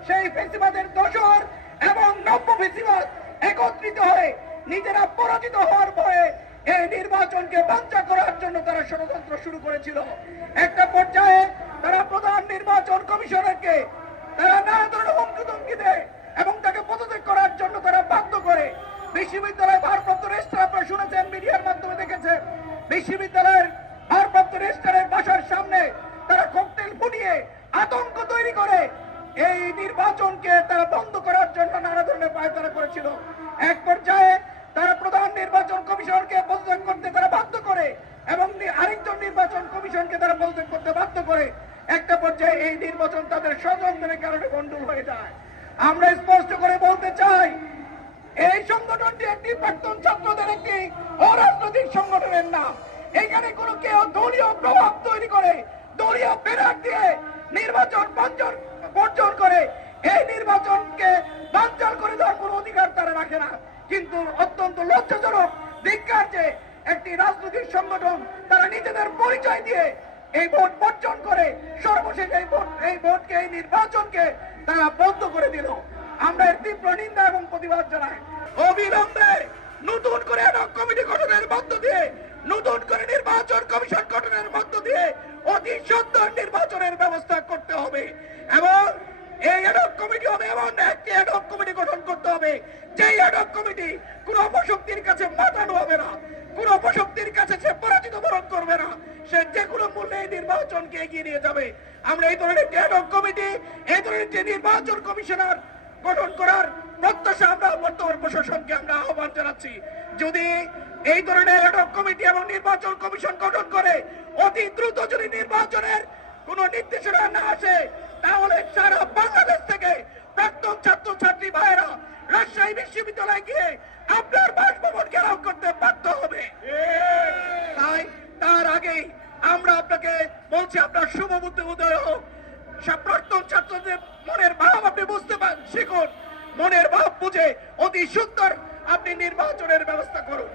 সেই ফেসিবাদের দোষর এবং নব্য ফেসিবাদ একত্রিত হয়ে নিজেরা পরাজিত হওয়ার ভয়ে এই নির্বাচনকে বাঞ্চা করার জন্য তারা ষড়যন্ত্র শুরু করেছিল। একটা পর্যায়ে তারা প্রধান নির্বাচন কমিশনারকে তারা নানা ধরনের হুমকি ধমকি দেয় এবং তাকে পদত্যাগ করার জন্য তারা বাধ্য করে। বিশ্ববিদ্যালয় ভারপ্রাপ্ত রেজিস্ট্রার আপনারা শুনেছেন, মিডিয়ার মাধ্যমে দেখেছেন। বিশ্ববিদ্যালয়ের ভারপ্রাপ্ত রেজিস্ট্রারের বাসার সামনে তারা ককটেল ফুটিয়ে আতঙ্ক তৈরি করে এই নির্বাচনকে তারা বন্ধ করার জন্য নানা ধরনের পায়তারা করেছিল। এক পর্যায়ে তারা প্রধান নির্বাচন কমিশনকে পদত্যাগ করতে তারা বাধ্য করে এবং আরেকজন নির্বাচন কমিশনকে তারা পদত্যাগ করতে বাধ্য করে। একটা পর্যায়ে এই নির্বাচন তাদের ষড়যন্ত্রের কারণে গন্ডল হয়ে যায়। আমরা স্পষ্ট করে বলতে চাই, এই সংগঠনটি একটি প্রাক্তন ছাত্রদের একটি অরাজনৈতিক সংগঠনের নাম। এখানে কোনো কেউ দলীয় প্রভাব তৈরি করে, দলীয় বেরাট দিয়ে কিন্তু অত্যন্ত লজ্জাজনক ধিক্কার যে একটি রাজনৈতিক সংগঠন তারা নিজেদের পরিচয় দিয়ে এই ভোট বর্জন করে, সর্বশেষ এই ভোট, এই ভোটকে, এই নির্বাচনকে তারা বন্ধ করে দিল। আমরা এর তীব্র নিন্দা এবং প্রতিবাদ জানাই। অবিলম্বে নতুন করে কমিটি গঠনের মধ্য দিয়ে, নতুন করে নির্বাচন কমিশন গঠনের মধ্য দিয়ে অতি সত্তর নির্বাচনের ব্যবস্থা করতে হবে। এবং এই কমিটি হবে এমন একটি এডক কমিটি গঠন করতে হবে এডক কমিটি কোন অপশক্তির কাছে মাথানো হবে না। কোন অপশক্তির কাছে সে পরাজিত বরণ করবে না। সে যে কোনো মূল্যে এই নির্বাচনকে এগিয়ে নিয়ে যাবে। আমরা এই ধরনের এডক কমিটি এই ধরনের একটি নির্বাচন কমিশনার গঠন করার প্রত্যাশা আমরা বর্তমান প্রশাসনকে আমরা আহ্বান জানাচ্ছি। যদি এই ধরনের এডক কমিটি এবং নির্বাচন কমিশন গঠন করে, অতি দ্রুত যদি নির্বাচনের কোন নির্দেশনা না আসে, তাহলে সারা বাংলাদেশ থেকে প্রাক্তন ছাত্র ছাত্রী ভাইয়েরা রাজশাহী বিশ্ববিদ্যালয়ে গিয়ে আপনার বাসভবন ঘেরাও করতে বাধ্য হবে। তাই তার আগেই আমরা আপনাকে বলছি, আপনার শুভ বুদ্ধি উদয় হোক। প্রাক্তন ছাত্রদের মনের ভাব আপনি বুঝতে পারেন শিখুন। মনের ভাব বুঝে অতি সুন্দর আপনি নির্বাচনের ব্যবস্থা করুন।